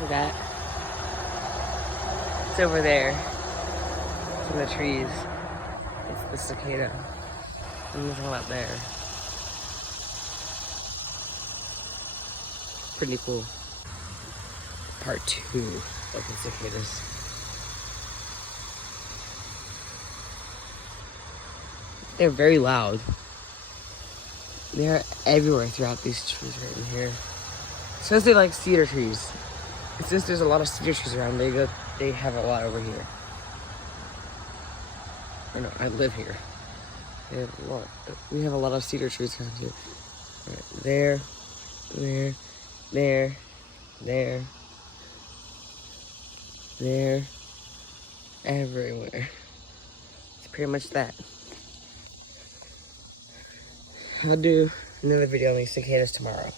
Look at that. It's over there. It's in the trees. It's the cicada. And there's one up there. Pretty cool. Part 2 of the cicadas. They're very loud. They're everywhere throughout these trees right in here. It's because they like cedar trees. It's just there's a lot of cedar trees around. They have a lot over here. Or no, I live here. We have a lot of cedar trees around here. Right, there, everywhere. It's pretty much that. I'll do another video on these cicadas tomorrow.